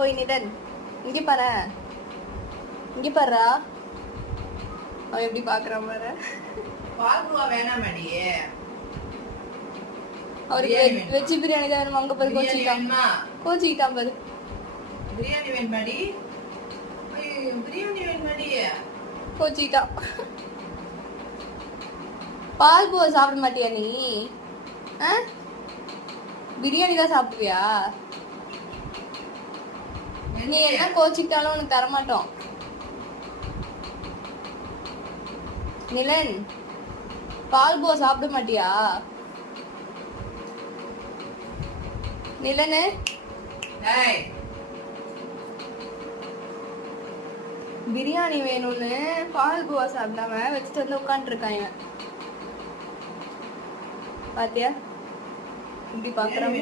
ஓய் நிதன், இங்க பாரு, இங்க பாருடா. அவன் எப்படி பாக்குறான் பாரு. பாக்குவா வேணாமடி. அவருக்கு வெஜ் பிரியாணி தான் வேணும். அங்க பாரு கோச்சிக்கிட்டான். கோச்சிக்கிட்டான் பாரு. பிரியாணி வேணுமாடி? பிரியாணி வேணுமாடி? கோச்சிக்கிட்டான். பால் பூவை சாப்பிட மாட்டியா நீ? பிரியாணி தான் சாப்பிடுவியா? நீ என்ன கோச்சிக்கிட்டாலும் உனக்கு தரமாட்டோம். நிலன், பால் பூவை சாப்பிட மாட்டியா? நிலனு பிரியாணி வேணும்னு பால் பூவா சாப்பிடாம வச்சுட்டு வந்து உட்காந்துட்டு இருக்காங்க. பாத்தியா இப்படி பாக்குறாங்க.